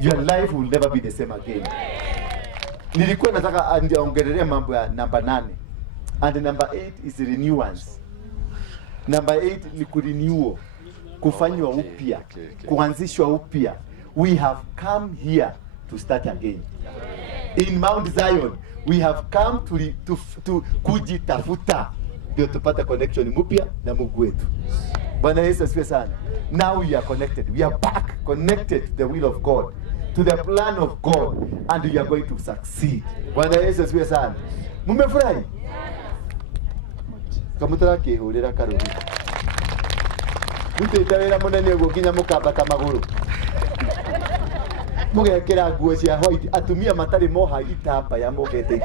Your life will never be the same again. Nilikuwa nataka ongelelea mambo ya number 8. And number 8 is renewance. Number 8 ni kurenew, kufanywa upya, kuanzishwa upya. We have come here to start again. In Mount Zion, we have come to kujitafuta ndio tupata connection mpya na Mungu wetu. Bwana Yesu asifiwe sana. Now we are connected. We are back connected to the will of God, to the plan of God, and we are going to succeed. Bwana Yesu asifiwe sana. Mumefurahi? Kamutara kihurira karuri. Mutitawira munene ugo nginya mukambata maguru. Mugekera nguo cia white, atumia matari moha itamba ya mogete.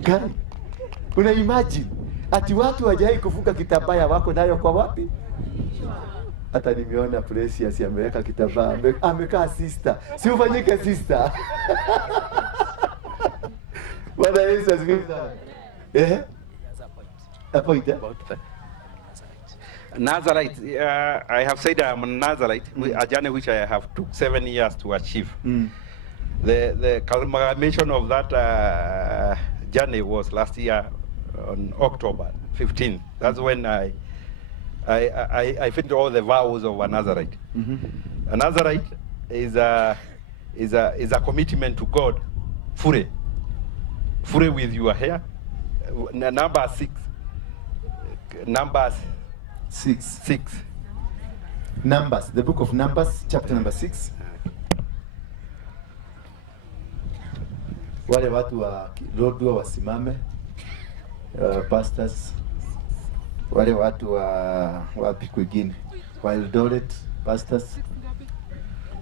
Gani? Una imagine ati watu hawajai kufunga kitambaa wako nayo kwa wapi? Hata nimeona Precious ameweka kitambaa, amekaa sister. Si ufanyike sister. Bwana Yesu asifiwe. A point about that. Nazarite, I have said I'm a Nazarite, a journey which I have took 7 years to achieve. The culmination of that journey was last year on October 15th. That's when I finished all the vows of a Nazarite. A Nazarite is a commitment to God, fully with your hair. Number 6. Numbers 6. Numbers, the book of Numbers, chapter number 6. Wale watu wa Lodwar wasimame, pastors. Wale watu wa Pikwegine, wa Eldoret, pastors.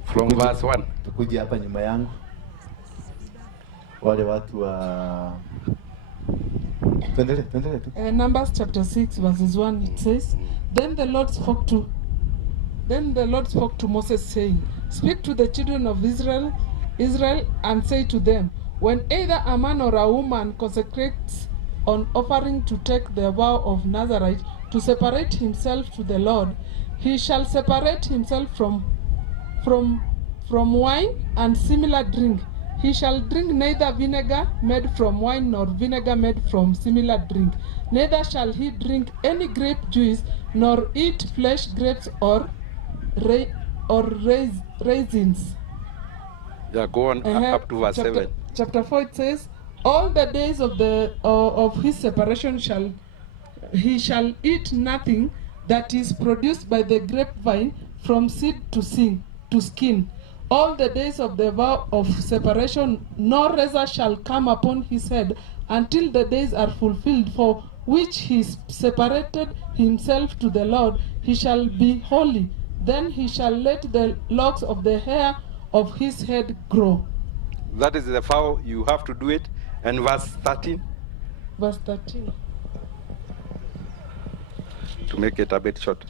From verse 1. Tukuje hapa nyuma yangu. Wale watu wa Numbers chapter 6 verses 1, it says, Then the Lord spoke to Moses, saying, Speak to the children of Israel, and say to them, When either a man or a woman consecrates on offering to take the vow of Nazarite to separate himself to the Lord, he shall separate himself from wine and similar drink. He shall drink neither vinegar made from wine nor vinegar made from similar drink. Neither shall he drink any grape juice, nor eat flesh, grapes, or raisins. Yeah, go on up to verse 7. Chapter 4 it says, All the days of his separation he shall eat nothing that is produced by the grapevine from seed to skin. All the days of the vow of separation, no razor shall come upon his head until the days are fulfilled, for which he separated himself to the Lord. He shall be holy. Then he shall let the locks of the hair of his head grow. That is the vow, you have to do it. And verse 13. Verse 13. To make it a bit short.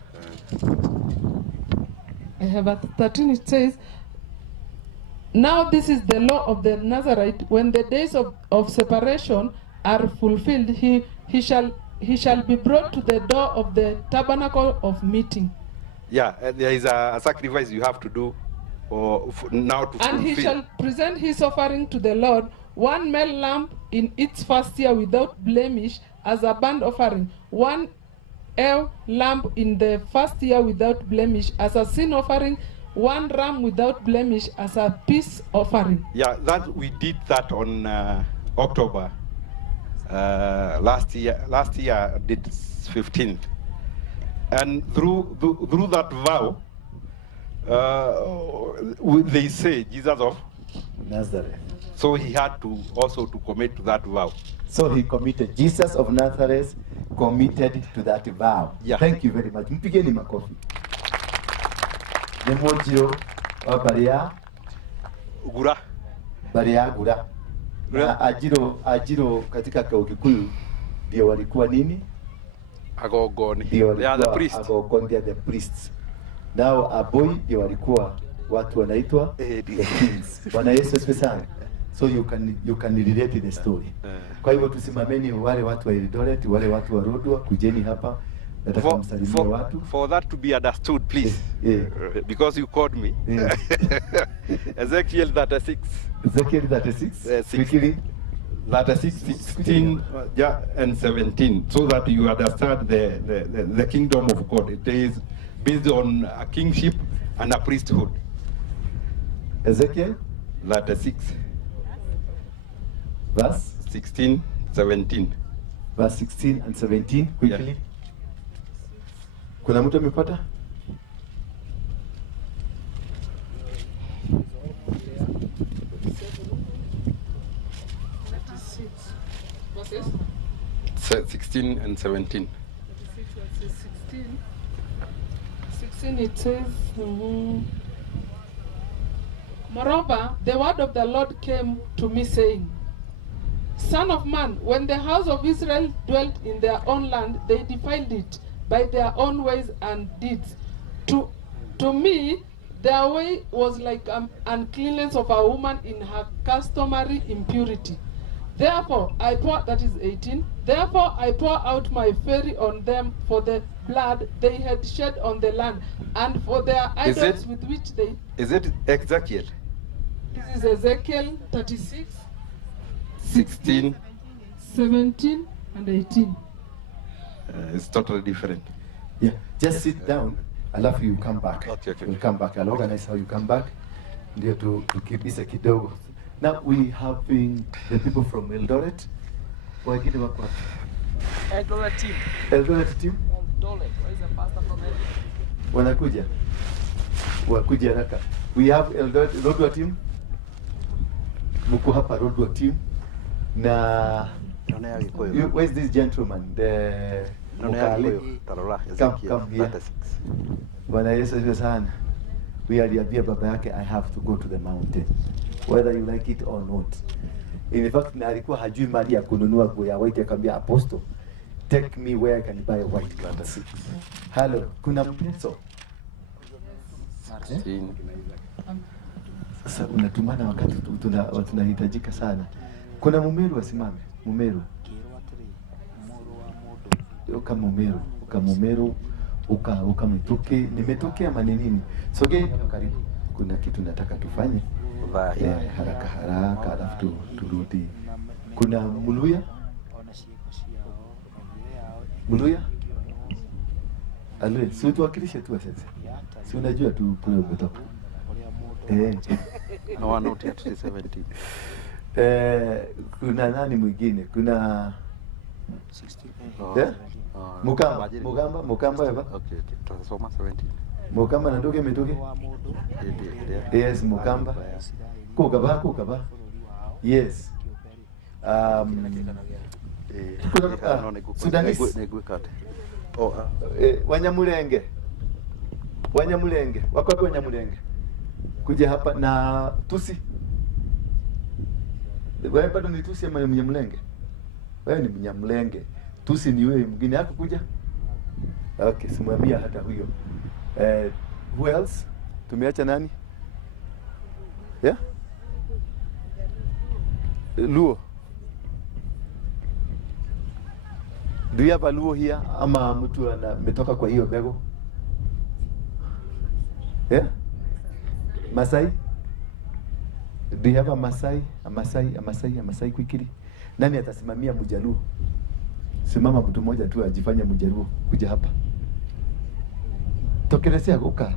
I have at 13, it says, Now this is the law of the Nazarite. When the days of separation are fulfilled, he shall be brought to the door of the tabernacle of meeting. Yeah, there is a sacrifice you have to do now to fulfill. And he shall present his offering to the Lord, one male lamb in its first year without blemish as a burnt offering, one ewe lamb in the first year without blemish as a sin offering, one ram without blemish as a peace offering. Yeah, that we did that on October last year did 15th, and through that vow, they say Jesus of Nazareth. So he had to also to commit to that vow. So he committed. Jesus of Nazareth committed to that vow. Yeah. Thank you very much. Mpigeni makofi. Nemojiro wa Baria Gura. Baria Gura. Na ajiro katika Kikuyu ndio walikuwa nini? Agogoni. They are the priests. Agogoni, they are the priests. Now Aboy ndio walikuwa watu wanaitwa the kings. Bwana Yesu asifiwe sana. So you can relate the story. Kwa hivyo tusimameni wale watu wa Eldoret, wale watu wa Lodwar, kujeni hapa nataka msalimie watu. For that to be understood, please, because you called me. Ezekiel 36. Ezekiel 36. Quickly. 36, 16, and 17, so that you understand the kingdom of God. It is based on a kingship and a priesthood. Ezekiel 36. Verse 16, 17. Verse 16 and 17, quickly. Yeah. Kuna mtu amepata? Verses 16 and 17. 16 it says, Moreover, the word of the Lord came to me, saying, Son of man, when the house of Israel dwelt in their own land, they defiled it by their own ways and deeds. To me, their way was like uncleanness of a woman in her customary impurity. Therefore, I pour, that is 18, therefore I pour out my fury on them for the blood they had shed on the land, and for their idols with which they... Is it Ezekiel? This is Ezekiel 36, 16. 17, and 18. It's totally different. Yeah, just sit down, alafu you come back. Okay. We'll come back. I'll organize how you come back. Ndio tukibisa kidogo. Now we have the people from Eldoret. Wengine wako wapi? Eldoret team. Eldoret team? Eldoret. Where is the pastor from Eldoret? Wanakuja. Wakuja haraka. We have Eldoret Rodwa team. Mko hapa Rodwa team. Na where's this gentleman? The Mukale. Come here. Bwana Yesu asifiwe sana. We aliambia baba yake I have to go to the mountain whether you like it or not. In fact, na alikuwa hajui mali ya kununua nguo ya white, akamwambia Apostle, take me where I can buy a white clothes. Hello, kuna peso? Sasa unatumana wakati tunahitajika sana. Kuna Mumeru asimame. Mumeru. Mumeru. Ukamituke. Nimetokea manenini. Sogea karibu. Kuna kitu nataka tufanye. Haraka alafu turudi. Kuna Muluya? Alwe, si tuwakilishe tu sasa. Si unajua tu kule umetoka. No one not yet 17. Kuna nani mwingine? Kuna 16. Mukamba eba? Okay. Tutasoma 17. Mukamba na ndoge metoke? Yes, Mukamba. Kukaba. Yes. Sudanese. Wanyamulenge. Wako wapi Wanyamulenge? Kuja hapa na Tusi. Wewe bado ni Tusi ama ni Mnyamulenge? Wewe ni Mnyamulenge. Tusi ni wewe, mwingine hapo kuja? Okay, simwambia hata huyo. Who else? Tumeacha nani? Yeah? Luo. Do you have a Luo here? Ama mtu ametoka kwa hiyo bego? Yeah? Masai? Do you have a Masai? A Masai quickly? Nani atasimamia Mjaluo? Simama mtu mmoja tu ajifanye Mjaluo kuja hapa. Tokelezea uka.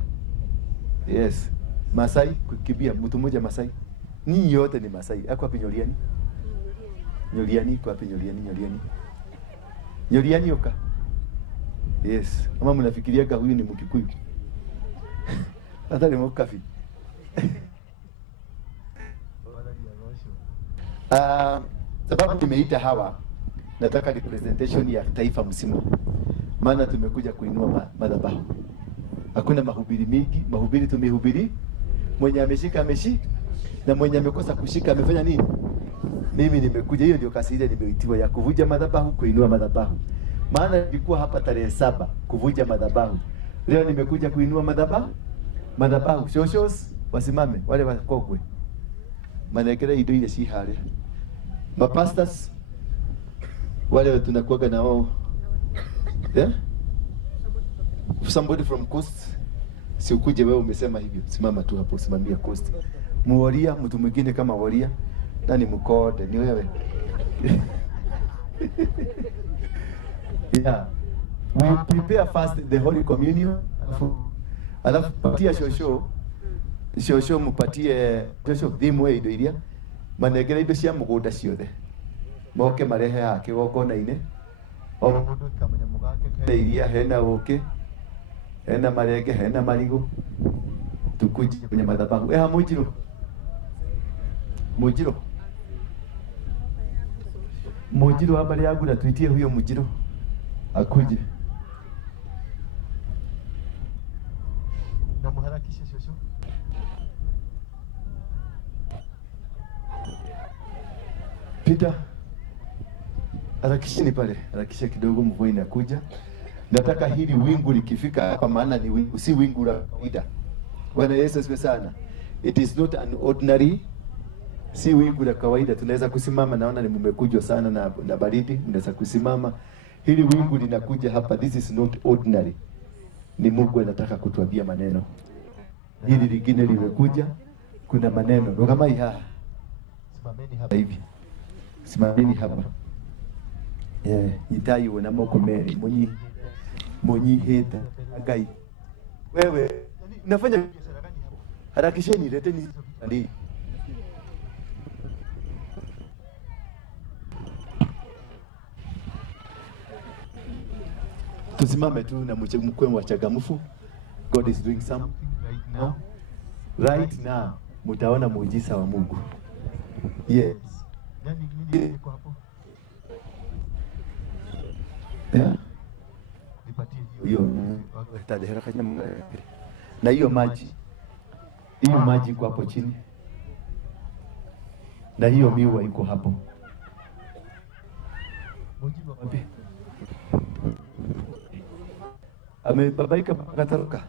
Yes. Masai kukimbia mtu mmoja Masai. Ninyi yote ni Masai. Ako wapi Nyoliani? Nyoliani kwa wapi Nyoliani uka. Yes. Kama mnafikiriaga huyu ni Mkikuyu. Hata ni Mkafi. Sababu tumeita hawa, nataka representation ya taifa mzima. Maana tumekuja kuinua madhabahu. Hakuna mahubiri mingi, mahubiri tumehubiri. Mwenye ameshika na mwenye amekosa kushika amefanya nini? Mimi nimekuja, hiyo ndio kazi ile nimeitiwa ya kuvuja madhabahu, kuinua madhabahu. Maana nilikuwa hapa tarehe 7 kuvuja madhabahu. Leo nimekuja kuinua madhabahu. Shoshos wasimame, wale wakokwe. Manekera ido ile si hale. Mapastors wale tunakuaga na wao. Somebody from Coast, si ukuje wewe umesema hivyo, simama tu hapo, simamia Coast. Muoria, mtu mwingine kama Waria, nani Mkode, ni wewe. Yeah. We prepare first the Holy Communion. Alafu patia shosho mupatie shosho thimwe indo iria manegere indo cia mugunda ciothe moke marehe yake gokona-ine o mundu kamenya mugake kere iria hena uke hena marenge hena marigo tukuje kwenye madhabahu Mujiro habari yangu na tuitie huyo Mujiro akuje na muharakishe shosho. Peter, harakisheni pale, harakisha kidogo, mvua inakuja. Nataka hili wingu likifika hapa, maana ni wingu, si wingu la kawaida. Bwana Yesu asifiwe sana. It is not an ordinary, si wingu la kawaida. Tunaweza kusimama, naona ni mmekujwa sana na baridi, mnaweza kusimama. Hili wingu linakuja hapa, this is not ordinary. Ni Mungu anataka kutuambia maneno. Hili lingine limekuja, kuna maneno. Ndio kama hii simameni hapa hivi. Simameni hapa. Itai wana moko meri monyi heta agai. Wewe nafanya biashara gani hapo? Harakisheni, leteni ndio. Tusimame tu na mkwe wachangamfu. God is doing something right now. Mutaona muujiza wa Mungu. Yes. Nani yuko hapo? Yeah. Nipatie hiyo. Tadehera kanya. Na hiyo maji. Hiyo maji iko hapo chini. Na hiyo miwa iko hapo. Mujibu wapi? Amebabaika akatoroka.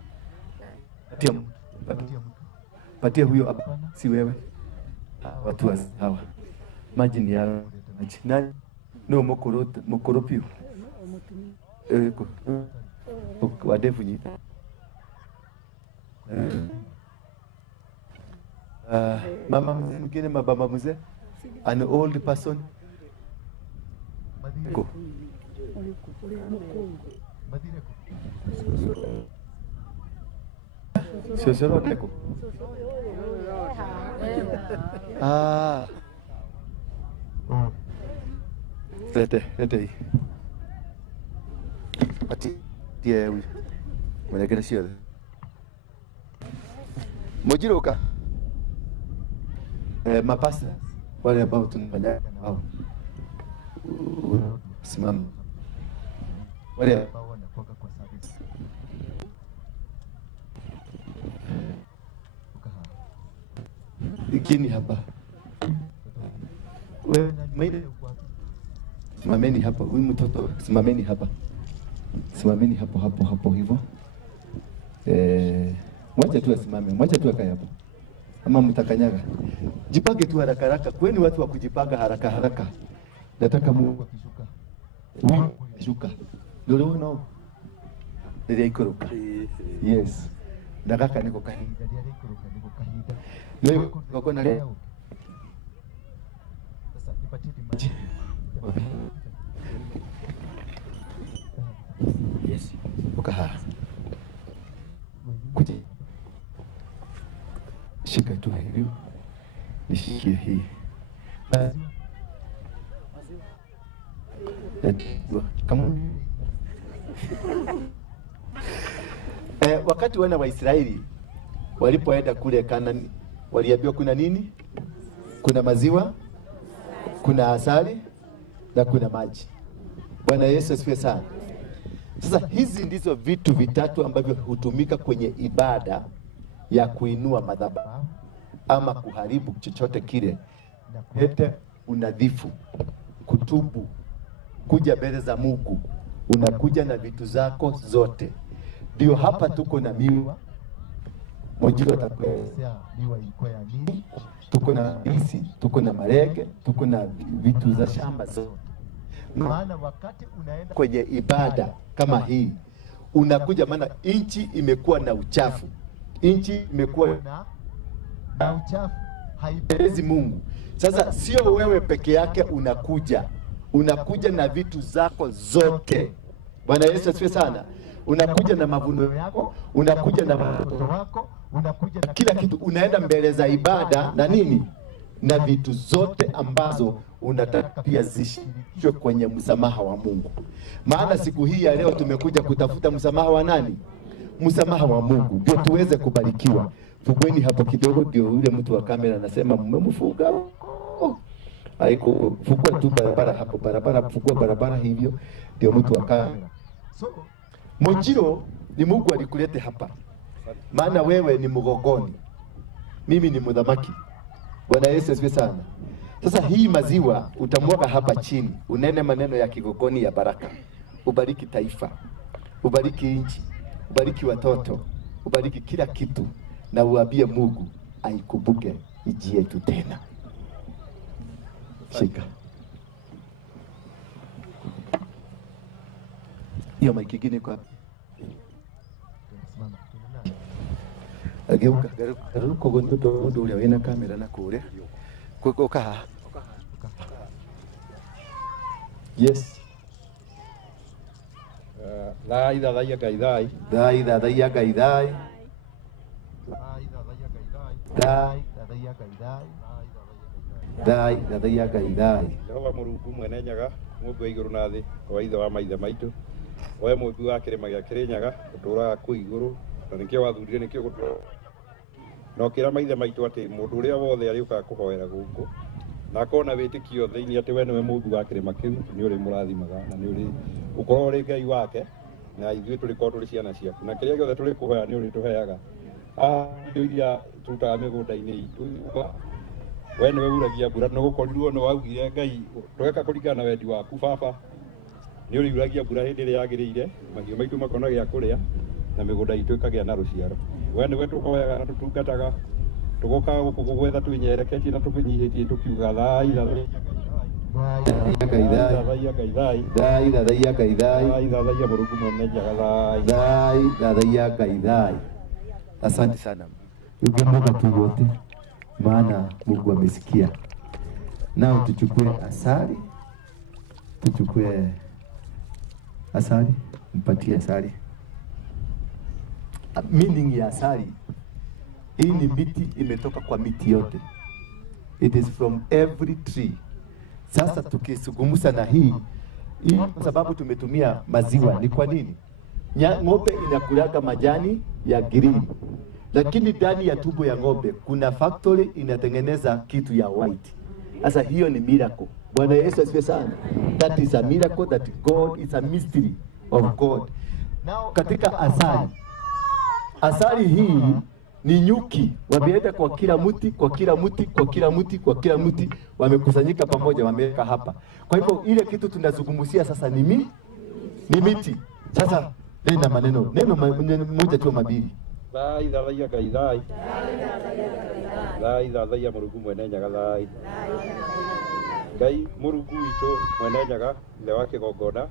Patia huyo hapa, si wewe. Watu hawa. Maji ni yao. Maji nani? No mokoropio. Wadefu nyi. Mama mwingine, mababa mzee, an old person. Madireko. Sosoro deko. Lete. Ati dia huyu. Mwanagana sio. Mojiroka. Mapasta wale ambao tunafanya nao. Simama. Wale ambao wanakoka kwa service. Ikini hapa. Wewe maile simameni hapa, huyu mtoto simameni hapa. Simameni hapo hivyo. Mwacha tu asimame, mwacha tu akae hapo. Ama mtakanyaga. Jipange tu haraka haraka. Kweni watu wa kujipanga haraka haraka. Nataka Mungu akishuka. Mungu akishuka. Ndio unaona. Ndio ikoroka. Yes. Nataka niko kahida, ndio ikoroka, niko kahida. Leo wako na leo. Sasa nipatie maji. Yes. Ukaha. Kuja. Shika tu hivi. Nishikie hii. Kama wakati wana wa Israeli walipoenda kule Kanaani, waliambiwa kuna nini? Kuna maziwa, kuna asali na kuna maji. Bwana Yesu asifiwe sana. Sasa hizi ndizo vitu vitatu ambavyo hutumika kwenye ibada ya kuinua madhabahu ama kuharibu chochote kile. Hete unadhifu, kutubu, kuja mbele za Mungu, unakuja na vitu zako zote. Ndio hapa tuko na miwa. Mojiro atakuelezea miwa ilikuwa ya nini. Tuko na bisi, tuko na marege, tuko na vitu za shamba zote. Maana wakati unaenda kwenye ibada kama hii, unakuja, maana nchi imekuwa na uchafu, nchi imekuwa na uchafu, haipendezi Mungu. Sasa sio wewe peke yake unakuja na vitu zako zote. Bwana Yesu asifiwe sana. Unakuja na mavuno yako, unakuja na watoto wako, unakuja na kila kitu, unaenda mbele za ibada na nini? Na vitu zote ambazo unataka pia zishirikishwe kwenye msamaha wa Mungu. Maana siku hii ya leo tumekuja kutafuta msamaha wa nani? Msamaha wa Mungu, ndio tuweze kubarikiwa. Fugweni hapo kidogo, ndio yule mtu wa kamera anasema mmemfuga. Haiko fugua tu barabara hapo, fugua barabara hivyo, ndio mtu wa kamera. Mojiro ni Mungu alikulete hapa. Maana wewe ni mgogoni, mimi ni mdhamaki. Bwana Yesu asifiwe sana. Sasa hii maziwa utamwaga hapa chini, unene maneno ya kigogoni ya baraka. Ubariki taifa, ubariki nchi, ubariki watoto, ubariki kila kitu, na uambie Mungu aikumbuke nchi yetu tena. Shika hiyo maiki ingine kwa ageuka garuka gondo ndo ule wena kamera na kule kukoka. Yes. Thai thathaia Ngai thai. Thai thathaia Ngai thai. Thai thathaia Ngai thai. Jehova Mũrungu mwene nyaga, Mũmbi wa igũrũ na thĩ, wa ithe wa maithe maitũ, we Mũmbi wa kĩrĩma gĩa Kĩrĩnyaga, ũtũũraga kũu igũrũ, na nĩkĩo wathurire nĩkĩo gũtũũra. Na ũkĩra maithe maitũ atĩ mũndũ ũrĩa wothe arĩũkaga kũhoera gũkũ na akona wĩtĩkio thĩinĩ atĩ we nĩwe Mũmbi wa kĩrĩma kĩu, nĩ ũrĩ mũrathimaga na nĩ ũrĩ ũkorwo ũrĩ Ngai wake, na ithuĩ tũrĩkorwo tũrĩ ciana ciaku, na kĩrĩa gĩothe tũrĩkũhoya nĩ ũrĩtũheaga. Indo iria tũrutaga mĩgũnda-inĩ itũ, we nĩwe uragia mbura, nĩ gũkorirwo nĩ waugire Ngai tũgeka kũringana na wendi waku Baba, nĩ ũrĩ uragia mbura hĩndĩ ĩrĩa yagĩrĩire, mahiũ maitũ makona gĩa kũrĩa na mĩgũnda itũ ĩkagĩa na rũciaro. We nĩwe tũhoyaga na tũtungataga, tũgokaga gũkũ gũgwetha twĩnyereketie na tũkĩnyihĩtie tũkiuga thai thathaia Ngai thai, Thai thathaia Ngai thai, thai thathaia Mũrungu mwene njaga thai, thai thathaia Ngai thai. Asante sana. Ukimuka tu wote, maana Mungu amesikia. Nao tuchukue asali, mpatie asali. Meaning ya asali, hii ni miti, imetoka kwa miti yote. It is from every tree. Sasa tukisugumusa na hii kwa sababu tumetumia maziwa. Ni kwa nini? Ng'ombe inakulaga majani ya green, lakini ndani ya tumbo ya ng'ombe kuna factory inatengeneza kitu ya white. Sasa hiyo ni miracle. Bwana Yesu asifiwe sana. That is a miracle, that God is a mystery of God. Now katika asali hii ni nyuki wameenda kwa kila mti, wamekusanyika pamoja, wameweka hapa. Kwa hivyo ile kitu tunazungumzia sasa ni miti. Sasa neno moja tu mabili. Thai thathaia Ngai thai, thai thathaia Mũrungu mwene nyaga thai. Ngai Mũrungu witũ mwene nyaga, ithe wa kĩgongona,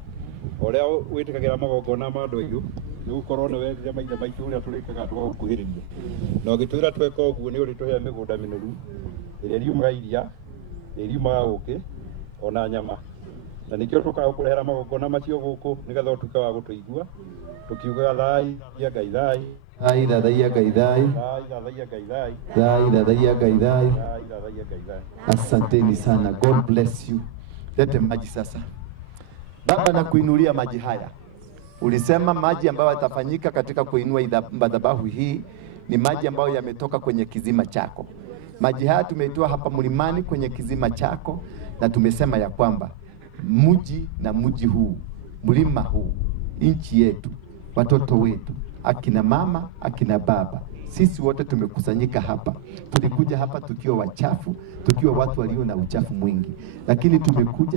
ũrĩa wĩtĩkagĩra magongona ma andũ aitũ, nĩ gũkorwo nĩ wendire maithe maitũ ũrĩa tũrĩkaga tũgagũkuhĩrĩria, na ũgĩtwĩra tweka ũguo nĩ ũrĩtũhe mĩgũnda mĩnoru ĩrĩa ĩriumaga iria, ĩriumaga ũkĩ ona nyama, na nĩkĩo tũkaga gũkũrehera magongona macio gũkũ nĩgetha ũtuĩke wa gũtũigua tukiugaga thai ya Ngai thai, thai thathaia Ngai thai, thai thathaia Ngai thai, thai thathaia Ngai thai. thai thathaia Ngai thai. Asanteni sana. God bless you. Lete maji sasa. Baba, na kuinulia maji haya. Ulisema maji ambayo yatafanyika katika kuinua madhabahu hii ni maji ambayo yametoka kwenye kizima chako. Maji haya tumeitoa hapa mlimani kwenye kizima chako, na tumesema ya kwamba mji huu, mlima huu, nchi yetu, watoto wetu, akina mama, akina baba, sisi wote tumekusanyika hapa. Tulikuja hapa tukiwa wachafu, tukiwa watu walio na uchafu mwingi, lakini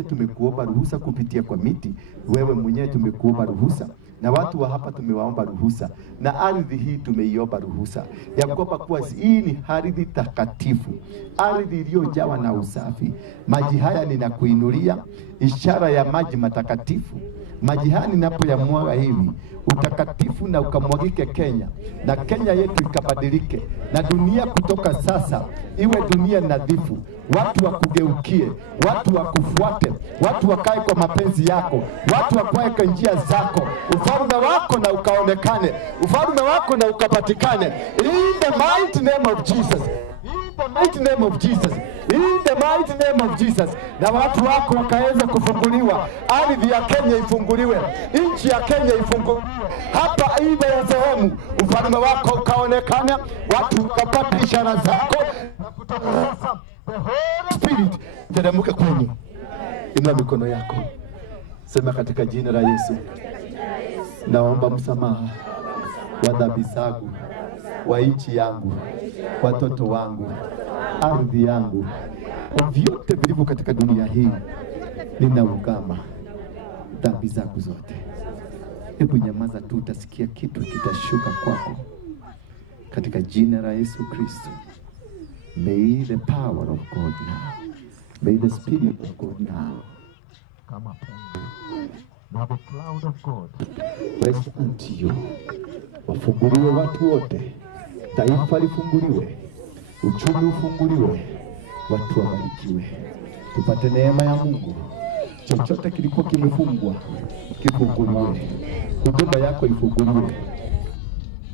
tumekuomba ruhusa kupitia kwa miti. Wewe mwenyewe tumekuomba ruhusa, na watu wa hapa tumewaomba ruhusa, na ardhi hii tumeiomba ruhusa ya kwamba kuwa hii ni ardhi takatifu, ardhi iliyojawa na usafi. Maji haya ninakuinulia ishara ya maji matakatifu maji haya ninapoyamwaga hivi, utakatifu na ukamwagike Kenya, na Kenya yetu ikabadilike, na dunia kutoka sasa iwe dunia nadhifu, watu wakugeukie, watu wakufuate, watu wakae kwa mapenzi yako, watu wakae kwa njia zako, ufalme wako na ukaonekane, ufalme wako na ukapatikane, in the mighty name of Jesus. In the mighty name of Jesus. In the mighty name of Jesus. Na watu wako wakaweza kufunguliwa, ardhi ya Kenya ifunguliwe, nchi ya Kenya ifunguliwe, hapa ibe ya sehemu, ufalme wako ukaonekana, watu wakapata ishara zako, na kutoka sasa the Holy Spirit teremke kwenye. Inua mikono yako, sema katika jina la Yesu, naomba msamaha wa dhambi zangu, wa nchi yangu, watoto wangu, ardhi yangu, vyote vilivyo katika dunia hii, ninaungama dhambi zangu zote. Hebu nyamaza tu, utasikia kitu kitashuka kwako katika jina la Yesu Kristo. May the power of God now, may the Spirit of God now come upon you. Now the cloud of God rest unto you. Wafunguliwe watu wote, taifa lifunguliwe, uchumi ufunguliwe, watu wabarikiwe, tupate neema ya Mungu. Chochote kilikuwa kimefungwa kifunguliwe, huduma yako ifunguliwe,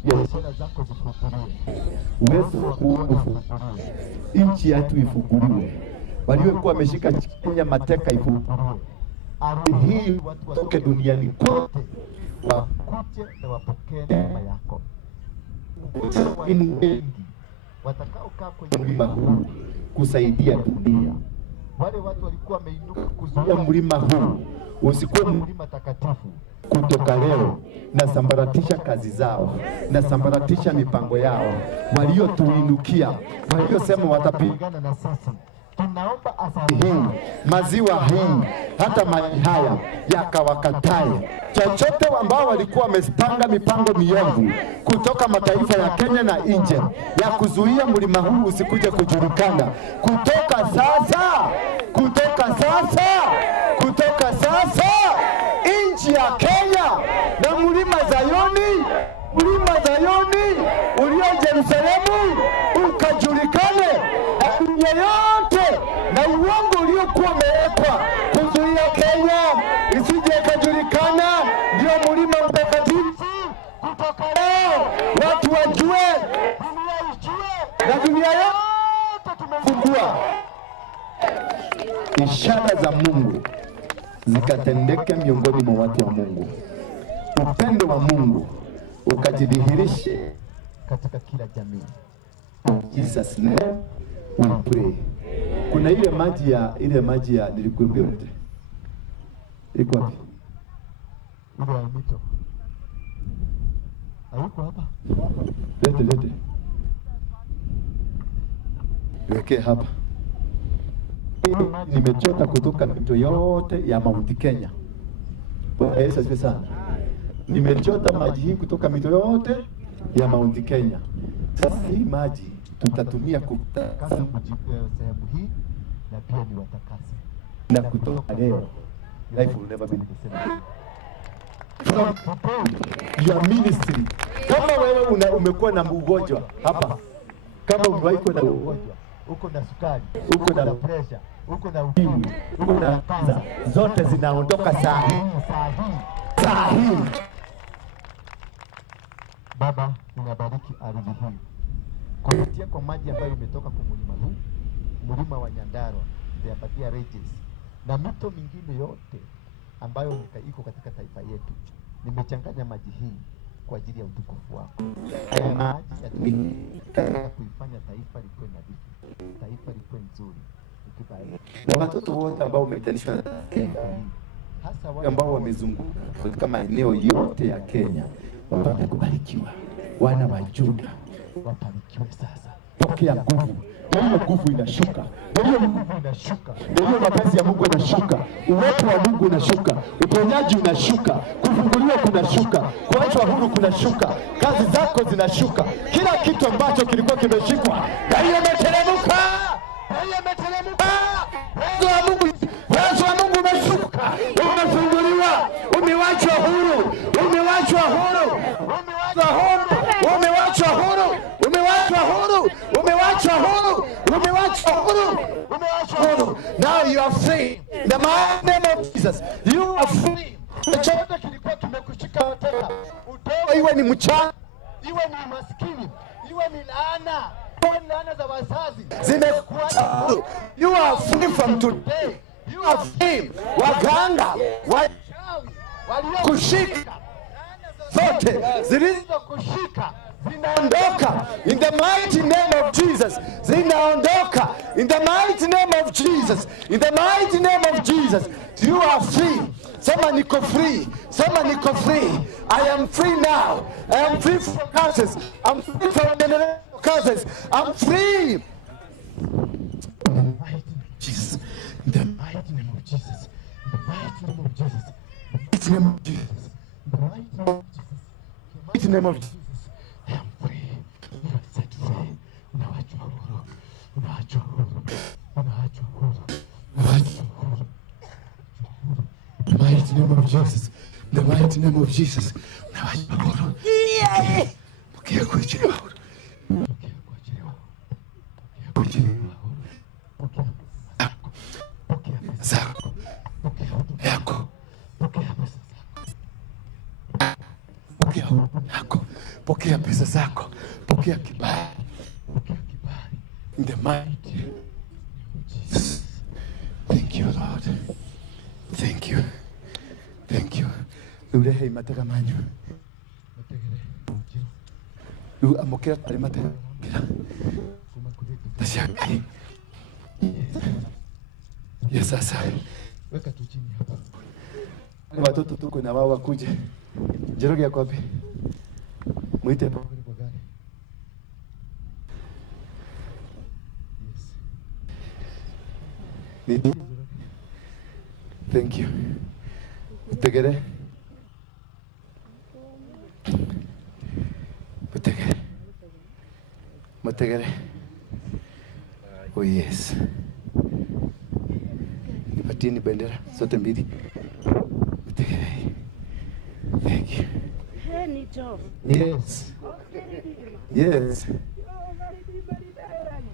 biashara zako zifunguliwe, uwezo wako ufunguliwe, nchi yetu ifunguliwe, waliokuwa wameshika Kenya mateka ifunguliwe, ardhi hii watu watoke duniani kote wakuje na wapokee neema yako. Wengi watakaokaa kwenye mlima huu kusaidia dunia, wale watu walikuwa wameinuka kuzuia mlima huu usikuwe mlima takatifu, kutoka leo na sambaratisha kazi zao, na sambaratisha mipango yao, waliotuinukia, waliosema watapigana na sisi. Tunaomba asali hii, maziwa hii, hata maji haya yakawakatae. Chochote ambao walikuwa wamepanga mipango miovu kutoka mataifa ya Kenya na nje ya kuzuia mlima huu usikuje kujulikana, kutoka sasa nchi ya Kenya na mlima Zayoni ulio Yerusalemu ukajulikane, na dunia yote, na uongo uliokuwa umewekwa kuzuia Kenya isije kujulikana ndio mlima mtakatifu. Kutoka leo watu wajue, dunia ijue, na dunia yote tumefungua. Ishara za Mungu zikatendeke miongoni mwa watu wa Mungu, upendo wa Mungu ukajidhihirishe katika kila jamii. Jesus name we pray. Kuna ile maji ya nilikuambia wote. Iko wapi? Ile ya mito. Hayuko hapa. Lete. Weke hapa. Nimechota kutoka mito yote ya Mount Kenya. Bwana Yesu asifiwe sana. Nimechota maji hii kutoka mito yote ya Mount Kenya. Sasa hii maji tutatumia kutakasa sehemu hii, na pia ni watakase. Na kutoka leo life will never be the same. Your ministry, kama wewe umekuwa na ugonjwa hapa, kama umewahi kuwa na ugonjwa, uko na sukari, uko na pressure, uko na ukimwi, uko na kansa, zote zinaondoka saa hii. Baba, ninabariki ardhi hii kupitia kwa maji ambayo imetoka kwa mlima huu, mlima wa Nyandarua, the Abadia Ranges, na mito mingine yote ambayo iko katika taifa yetu. Nimechanganya maji hii kwa ajili ya utukufu wako. Haya maji yatatumika kuifanya taifa likuwe nadhifu, taifa likuwe nzuri, ukibariki. Na watoto wote ambao umetanishwa na Kenya, hasa wale ambao wamezunguka katika maeneo yote ya Kenya, wapate kubarikiwa. Wana wa Juda wabarikiwe sasa. Pokea nguvu. Hiyo nguvu inashuka. Hiyo mapenzi ya Mungu inashuka. Uwepo wa Mungu unashuka. Uponyaji unashuka. Kufunguliwa kunashuka. Kuachwa huru kunashuka. Kazi zako zinashuka. Kila kitu ambacho kilikuwa kimeshikwa, na hiyo imeteremka. Uwezo wa Mungu umeshuka. Umefunguliwa. mighty name of Jesus, you are free. Chochote kilikuwa kimekushika mateka, utoe, iwe ni mchana, iwe ni maskini, iwe ni laana, iwe ni laana za wazazi, zimekuacha. You are free from today. You are free. Waganga, wachawi, waliokushika, zote zilizokushika zinaondoka in the mighty name of Jesus. Zinaondoka in the mighty name of Jesus. In the mighty name of Jesus, you are free. Sema niko free. Sema niko free. I am free now. I am free from curses. I'm free from the curses. I'm free. Jesus. In the mighty name of Jesus. In the mighty name of Jesus. In the mighty name of Jesus. In the mighty name of Jesus. In the mighty name of Jesus. I am free. You are set free. Unawachwa huru. Unawachwa huru. Unawachwa huru. Unawachwa huru. In the mighty name of Jesus. In the mighty name of Jesus. Unawachwa huru. Pokea kuachiliwa huru. Pokea kuachiliwa huru. Pokea kuachiliwa huru. Pokea zako. Pokea yako. Pokea pesa zako. Pokea yako. Pokea pesa zako. Pokea kibali. Pokea kibali. In the mighty name of Jesus. Thank you, Lord. Thank you. Thank you. Urehe mataka manyu. Lu amokera pale mataka. Tashangai. Yes, sasa. Weka tu chini hapa. Watoto tuko na wao wakuje. Jeroge yako wapi? Muite hapo kwa gari. Yes. Thank you. Utegere. Utegere. Mutegere. Oh yes. Nipatieni bendera zote mbili. Utegere. Thank you. Yes. Yes.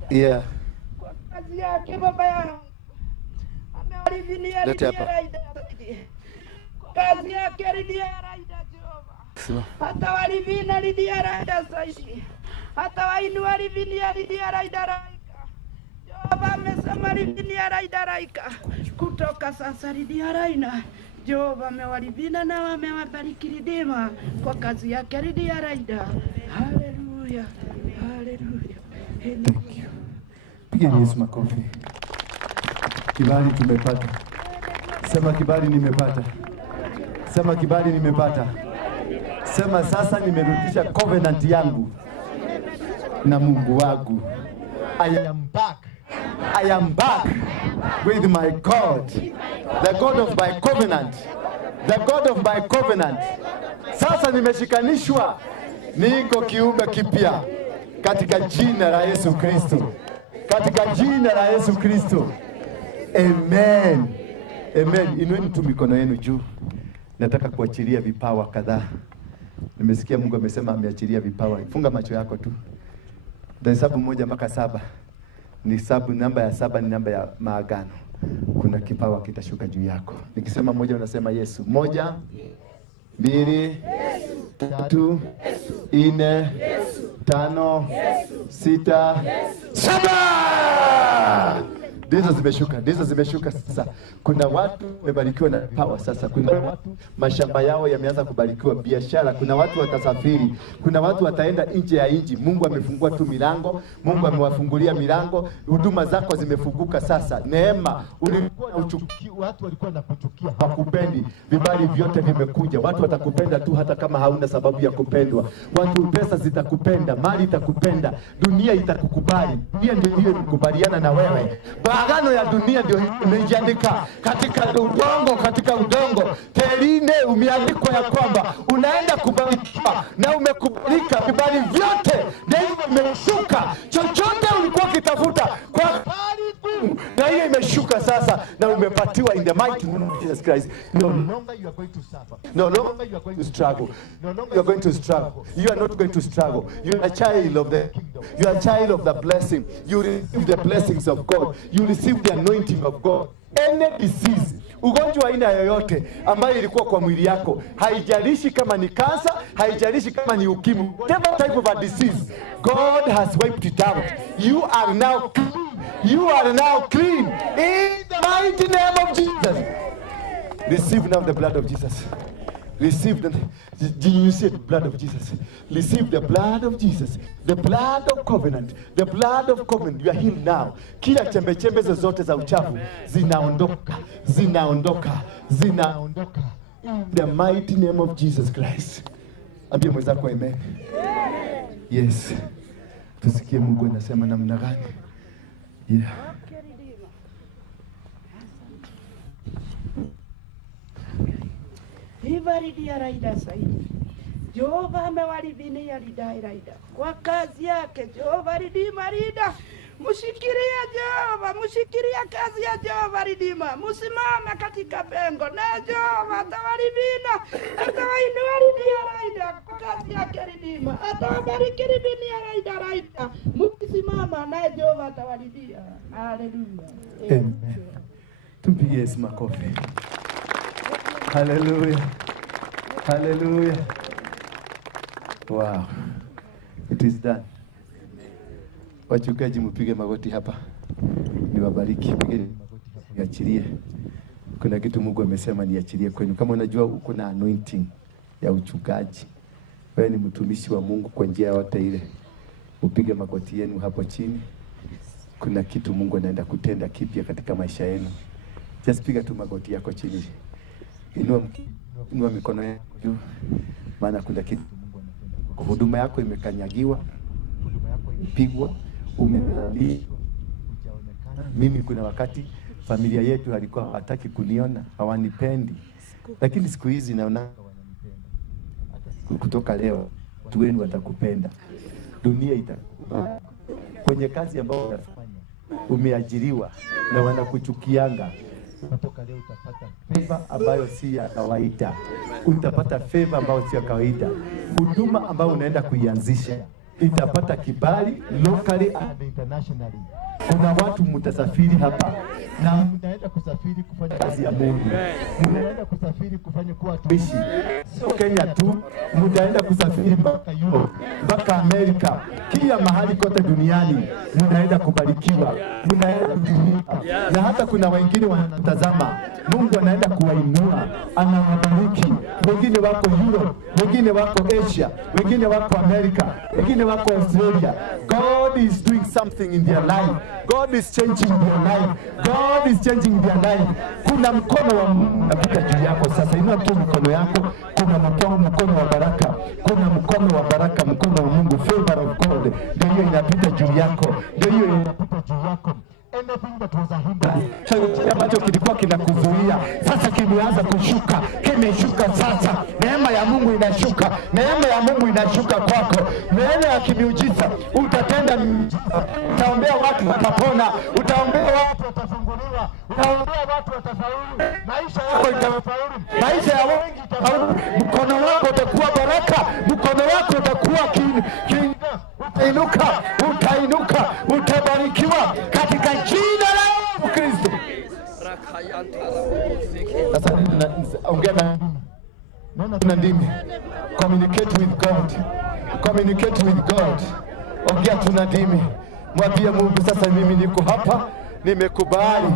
Yeah. Lete hapa. Kazi yake ridia raida Jehova. Hata walivina ridia raida zaidi. Hata wainua ridia raida raika. Jehova amesema ridia raida raika. Kutoka sasa ridia raina. Jehova amewalivina na wamewabariki ridima kwa kazi yake ridia raida. Haleluya. Haleluya. Thank you. Pigeni Yesu makofi. Kibali tumepata. Sema kibali nimepata. Sema kibali nimepata. Sema sasa nimerudisha covenant yangu na Mungu wangu. I am back. I am back with my God. The God of my covenant. The God of my covenant. Sasa nimeshikanishwa. Niko kiumbe kipya katika jina la Yesu Kristo. Katika jina la Yesu Kristo. Amen. Amen. Inueni tu mikono yenu juu. Nataka kuachilia vipawa kadhaa. Nimesikia Mungu amesema ameachilia vipawa. Funga macho yako tu. Hesabu 1 mpaka 7. Ni hesabu, namba ya 7 ni namba ya maagano. Kuna kipawa kitashuka juu yako. Nikisema 1 unasema Yesu. 1, 2, 3, 4, 5, 6, 7. Ndizo zimeshuka sasa. Kuna watu wamebarikiwa na power sasa. Kuna watu mashamba yao yameanza kubarikiwa, biashara. Kuna watu watasafiri. Kuna watu wataenda nje ya nchi. Mungu amefungua tu milango. Mungu amewafungulia milango. Huduma zako zimefunguka sasa. Neema, ulikuwa na uchuki, watu walikuwa nakuchukia, hawakupendi. Vibali vyote vimekuja. Watu watakupenda tu hata kama hauna sababu ya kupendwa. Watu, pesa zitakupenda, mali itakupenda, dunia itakukubali. Dunia ndio hiyo ikubaliana na wewe. Agano ya dunia ndio imejiandika katika udongo, katika udongo. Terine umeandikwa ya kwamba unaenda kubarikiwa na umekubalika. Vibali vyote ndio imeshuka. Chochote ulikuwa kitafuta kwa karibu na hiyo imeshuka sasa na umepatiwa in the mighty name of Jesus Christ. No longer you are going to suffer. No longer you are going to struggle. No longer you are going to struggle. You are not going to struggle. You are a child of the kingdom. You are a child of the blessing. You receive the blessings of God. You receive the anointing of God. any disease, ugonjwa aina yoyote ambayo ilikuwa kwa mwili yako, haijalishi kama ni kansa, haijalishi kama ni ukimwi, whatever type of a disease, God has wiped it out. You are now clean. You are now clean in the mighty name of Jesus. Receive now the blood of Jesus. Receive the, you see the blood of Jesus. Receive the blood of Jesus. The blood of covenant. The blood of covenant. You are healed now. Kila chembe chembe zote za uchafu zinaondoka. Zinaondoka. Zinaondoka. In the mighty name of Jesus Christ. Ambia mwenzako amen. Yes. Tusikie Mungu anasema namna gani. Yeah. Ibaridia raida saidi. Jehova amewalivinia raida. Kwa kazi yake Jehova ridima rida. Mushikiria Jehova, mushikiria kazi ya Jehova ridima. Musimama katika pengo na Jehova atawalivina. Atawainua raida kwa kazi yake ridima. Atawabariki ridima raida. Mukisimama na Jehova atawalivia. Hallelujah. Amen. Tumpigie Yesu makofi. Hallelujah. Hallelujah. Wow. It is done. Wachungaji mpige magoti hapa. Niwabariki. Pige magoti hapa. Niachilie. Kuna kitu Mungu amesema niachilie kwenu. Kama unajua uko na anointing ya uchungaji, wewe ni mtumishi wa Mungu kwa njia yote ile, upige magoti yenu hapo chini. Kuna kitu Mungu anaenda kutenda kipya katika maisha yenu. Just piga tu magoti yako chini. Inua mikono yako juu. Maana kuna kitu Mungu anatenda. Huduma yako imekanyagiwa. Huduma yako imepigwa. Umelalishwa. Hujaonekana. Mimi kuna wakati familia yetu walikuwa hawataki kuniona, hawanipendi. Lakini siku hizi naona wananipenda. Kutoka leo watu wenu watakupenda. Dunia itakupenda. Kwenye kazi ambayo unafanya, umeajiriwa na wanakuchukianga, kutoka leo utapata favor ambayo si ya kawaida. Utapata favor ambayo si ya kawaida. Huduma ambayo unaenda kuianzisha itapata kibali locally and internationally. Kuna watu mtasafiri hapa na mnaenda kusafiri kufanya kazi ya Mungu. Mnaenda kusafiri kufanya kuwa tumishi. Sio Kenya tu, mnaenda kusafiri mpaka Europe, mpaka Amerika, kila mahali kote duniani mnaenda kubarikiwa, mnaenda kutumika. Na hata kuna wengine wanatazama, Mungu anaenda kuwainua, anawabariki. Wengine wako Europe, wengine wako Asia, wengine wako Amerika, wengine wako Australia. God is doing something in their life. God is changing their life. God is changing their life. Kuna mkono wa Mungu unapita juu yako sasa. Inua tu mkono yako. Kuna mkono wa baraka. Kuna mkono wa baraka, mkono wa Mungu, favor of God. Ndio hiyo inapita juu yako. Ndio hiyo inapita juu yako. Anything that was a hindrance, chochote ambacho kilikuwa kinakuzuia sasa kimeanza kushuka, kimeshuka sasa. Neema ya Mungu inashuka, neema ya Mungu inashuka kwako, neema ya kimiujiza. Utatenda miujiza, utaombea watu watapona, utaombea watu watafunguliwa, utaombea watu watafaulu, maisha yako itafaulu, maisha ya wengi itafaulu. Mkono wako utakuwa baraka, mkono wako utakuwa utainuka, utabarikiwa katika jina la Yesu Kristo. Sasa ongea na ndimi. Communicate with God. Communicate with God. Ongea tuna ndimi. Mwambie Mungu, sasa mimi niko hapa, nimekubali.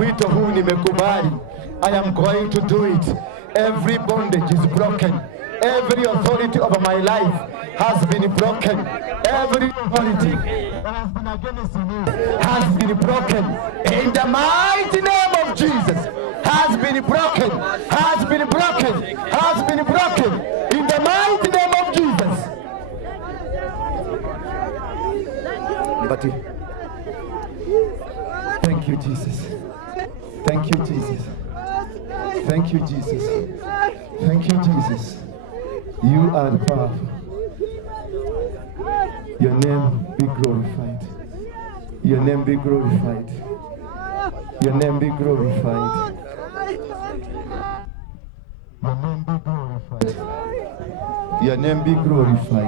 Wito huu nimekubali. I am going to do it. Every bondage is broken. Every authority over my life has been broken. Every authority that has been against me has been broken. In the mighty name of Jesus, has been broken. Has been broken. Has been broken. In the mighty name of Jesus. But thank you, Jesus. Thank you, Jesus. Thank you, Jesus. Thank you, Jesus. You are powerful. Your name be glorified. Your name be glorified. Your name be glorified. Your name be glorified.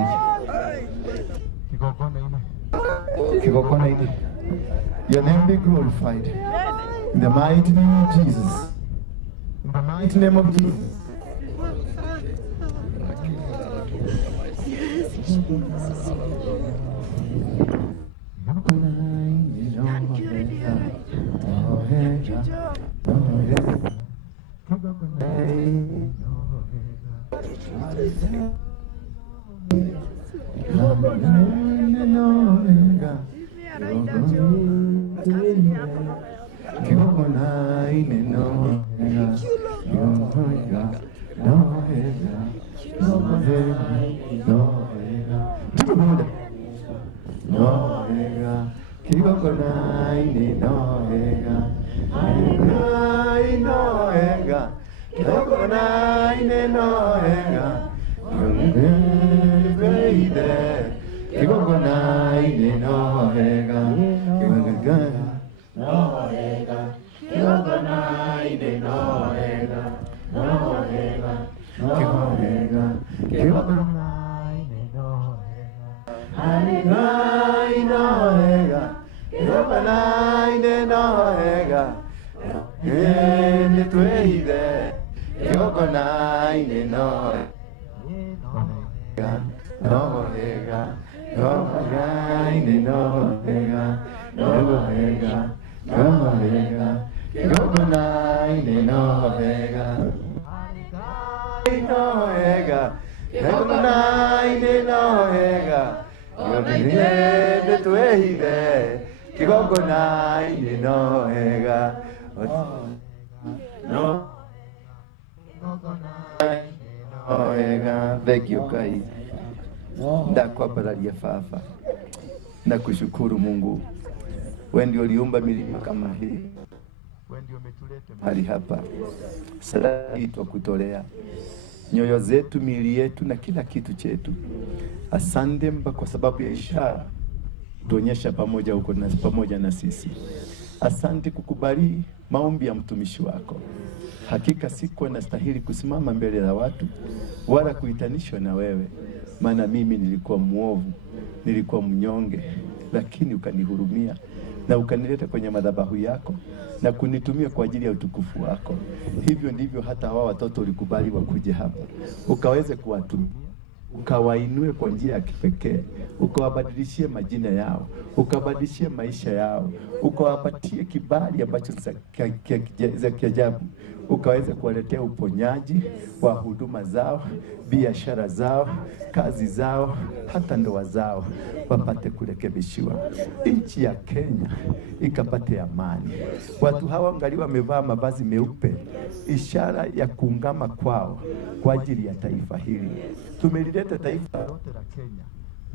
Your name be glorified. In the mighty name of Jesus. In the mighty name of Jesus. Thank you guys. Ndakwapalalia Baba. Nakushukuru Mungu. Wewe ndio uliumba milima kama hii. Wewe ndio umetuleta mahali hapa. Sala itwa kutolea nyoyo zetu, miili yetu na kila kitu chetu. Asante Baba kwa sababu ya ishara tuonyesha pamoja na sisi. Asante kukubali maombi ya mtumishi wako. Hakika sikuwa nastahili kusimama mbele ya watu wala kuitanishwa na wewe, maana mimi nilikuwa muovu, nilikuwa mnyonge, lakini ukanihurumia na ukanileta kwenye madhabahu yako na kunitumia kwa ajili ya utukufu wako. Hivyo ndivyo hata hawa watoto ulikubali wakuje hapa, ukaweze kuwatumia, ukawainue kwa njia ya kipekee, ukawabadilishie majina yao, ukabadilishie maisha yao, ukawapatie kibali ambacho za kiajabu, ukaweza kuwaletea uponyaji wa huduma zao, biashara zao, kazi zao, hata ndoa zao, wapate kurekebishiwa. Nchi ya Kenya ikapate amani. Watu hawa angali wamevaa mavazi meupe, ishara ya kuungama kwao kwa ajili ya taifa hili. Tumelileta taifa lote la Kenya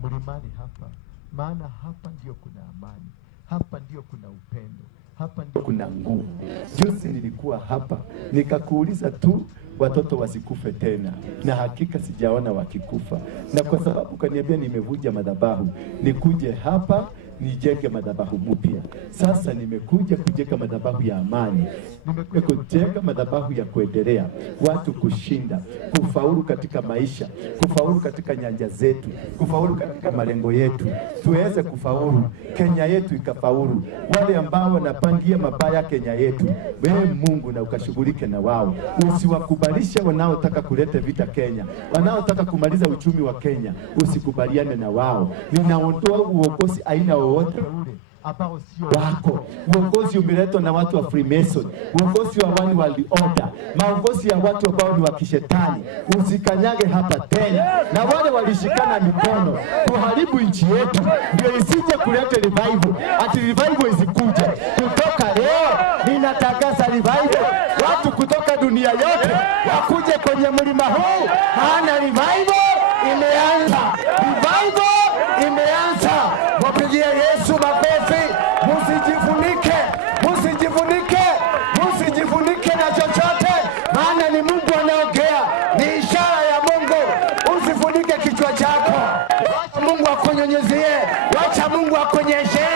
mlimani hapa, maana hapa ndio kuna amani, hapa ndio kuna upendo, hapa ndio kuna nguvu. Juzi nilikuwa hapa nikakuuliza tu watoto wasikufe tena, na hakika sijaona wakikufa, na kwa sababu kaniambia nimevunja madhabahu, nikuje hapa nijenge madhabahu mpya. Sasa nimekuja kujenga madhabahu ya amani, nimekuja kujenga madhabahu ya kuendelea, watu kushinda, kufaulu katika maisha, kufaulu katika nyanja zetu, kufaulu katika malengo yetu, tuweze kufaulu, Kenya yetu ikafaulu. Wale ambao wanapangia mabaya Kenya yetu, wewe Mungu na ukashughulike na wao, usiwakubalishe wanaotaka kuleta vita Kenya, wanaotaka kumaliza uchumi wa Kenya, usikubaliane na wao. Ninaondoa uongozi aina wowote ule ambao sio wako. Uongozi umeletwa na watu wa Freemason, uongozi wa One World Order, maongozi ya watu ambao ni wa kishetani. Usikanyage hapa tena, na wale walishikana mikono kuharibu nchi yetu ndio isije kuleta revival. Ati revival isikuje kutoka leo, ninatangaza revival. Watu kutoka dunia yote wakuje kwenye mlima huu, maana revival imeanza. Revival imeanza. Wapigie Yesu makofi. Musijifunike, musijifunike, musijifunike na chochote, maana ni Mungu anaongea, ni ishara ya Mungu. Usifunike kichwa chako, wacha Mungu akunyunyizie, wacha Mungu akunyeshe,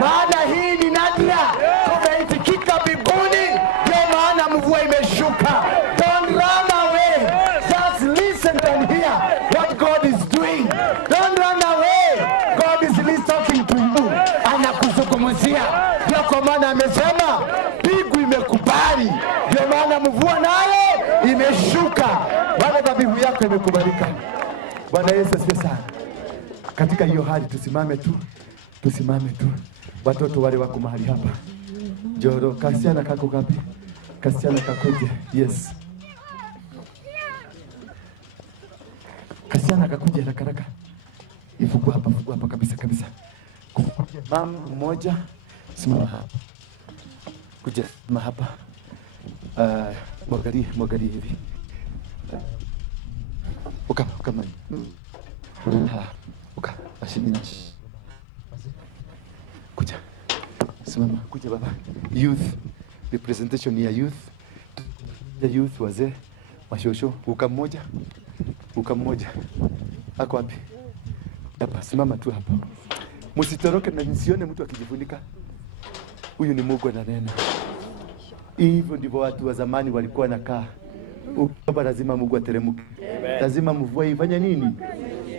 maana hii ni nadra, tumeitikika mbinguni, ndio maana mvua imeshuka. Don't run away, just listen and hear what God is doing. Don't run away, God is talking to you, anakuzungumzia. Ndio kwa maana amesema be yako imekubalika. Bwana Yesu asifiwe sana. Katika hiyo hali tusimame tu. Watoto wale wako mahali hapa. Joro, kasiana kako kapi? Kasiana kakoje? Yes. Kasiana kakoje haraka. Ifungua hapa kabisa. Mama mmoja simama hapa. Kuja simama hapa. Mwangalie hivi. Kama ashimina. Kuja. Simama, kuja baba. Youth representation ya youth. Youth wazee, mashosho, uka mmoja. Ako wapi? Hapa, simama tu hapa. Msitoroke na nisione mtu akijifunika. Huyu ni Mungu ananena. Hivyo ndivyo watu wa zamani walikuwa nakaa. Baba lazima Mungu ateremke. Lazima mvua ifanye nini?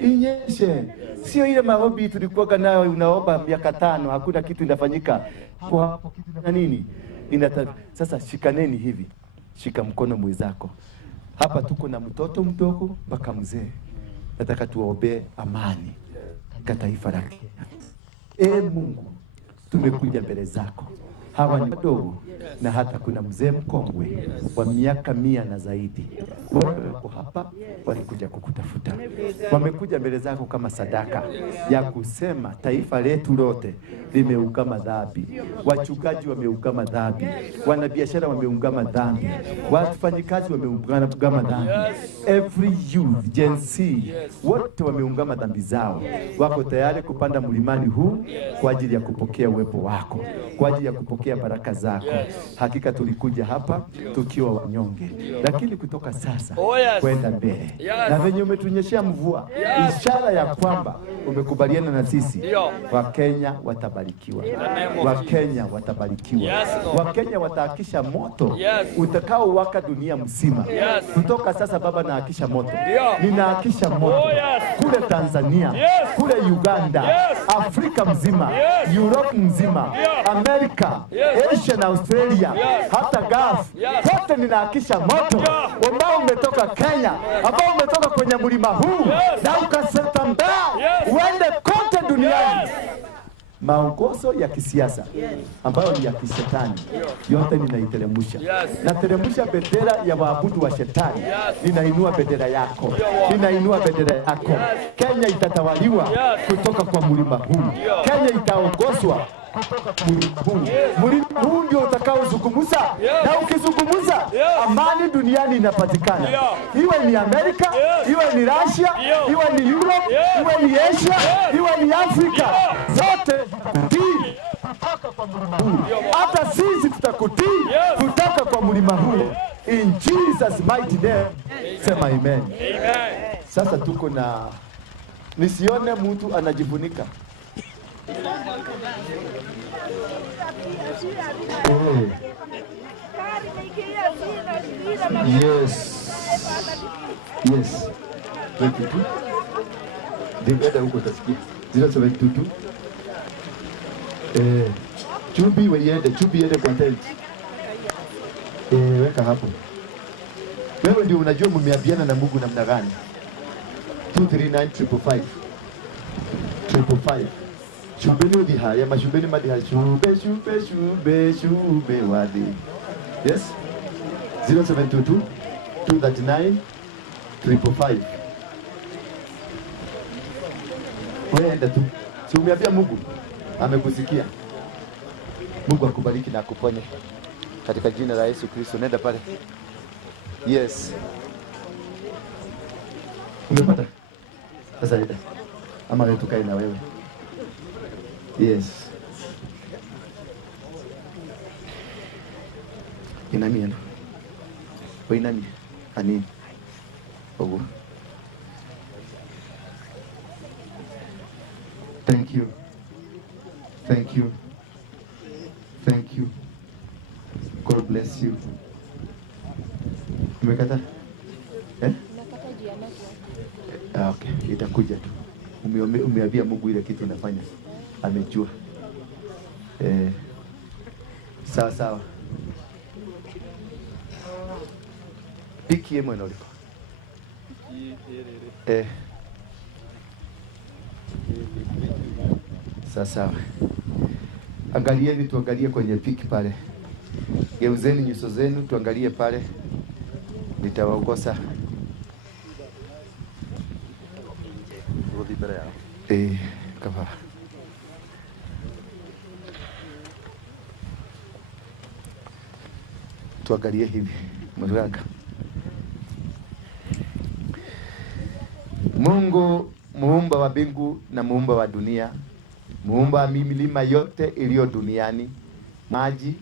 Inyeshe. Sio ile maombi tulikuwa nayo unaomba miaka 5 hakuna kitu inafanyika. Kwa hapo kitu na nini? Sasa shikaneni hivi. Shika mkono mwenzako. Hapa tuko na mtoto mdogo mpaka mzee. Nataka tuombe amani katika taifa la Kenya. Mungu, tumekuja mbele zako. Hawa ni wadogo na hata kuna mzee mkongwe wa miaka 100 na zaidi. Wako hapa walikuja kukutafuta. Wamekuja mbele zako kama sadaka ya kusema taifa letu lote limeungama dhambi. Wachungaji wameungama dhambi. Wanabiashara wameungama dhambi. Wafanyikazi wameungama dhambi. Every youth, Gen Z, wote wameungama dhambi zao. Wako tayari kupanda mlimani huu kwa ajili ya kupokea uwepo wako, kwa ajili ya kupokea baraka zako. Hakika tulikuja hapa tukiwa wanyonge, lakini kutoka sasa kwenda mbele na venye umetunyeshea mvua, ishara ya kwamba umekubaliana na sisi. Wakenya watabarikiwa. Wakenya watabarikiwa. Wakenya wataakisha moto utakao waka dunia mzima. Kutoka sasa Baba, naakisha moto. Ninaakisha moto kule Tanzania, kule Uganda, Afrika mzima, Europe mzima, Amerika, Asia na Australia, hata Gulf. Kote ninaakisha moto ambao umetoka Kenya, ambao umetoka kwenye mlima huu na ukasambaa uende kote duniani. Maongozo ya kisiasa ambayo ni ya kishetani yote ninaiteremsha. Nateremsha bendera ya waabudu wa shetani. Ninainua bendera yako. Kenya itatawaliwa kutoka kwa mlima huu. Kenya itaongozwa mlima huu ndio utakaozungumza. Na ukizungumza, amani duniani inapatikana. Iwe ni Amerika, iwe ni Russia, iwe ni Europe, iwe ni Asia, iwe ni Afrika, zote kutii kutoka kwa mlima huu. Hata sisi tutakutii kutoka kwa mlima huu. In Jesus mighty name, sema amen. Sasa tuko na, nisione mtu anajifunika. Yes. 22. Dingada huko tasikia. 072. Chubi iende content. Weka hapo. Wewe ndio unajua mmeabiana na Mungu namna gani. 239 555. Shubeni diha ya mashubeni madiha shube wadi. Yes. 0722 239 555. Wewe enda tu. Si umeambia Mungu amekusikia. Mungu akubariki na akuponye katika jina la Yesu Kristo. Nenda pale. Yes. Umepata? Sasa nenda. Ama leo tukae na wewe. Yes. Inamia. Inamia. Ani. Ogo. Thank you. God bless you. Umekata? Nakata juu ya network. Okay, itakuja tu. Umeambia Mungu ile kitu inafanya. Amejua. Sawa. Piki yemo na uliko. Sasa angalieni, tuangalie kwenye piki pale. Geuzeni nyuso zenu, tuangalie pale. Nitawaongoza. Kama tuangalie hivi. Mwangaga. Mungu muumba wa mbingu na muumba wa dunia, muumba wa milima yote iliyo duniani, maji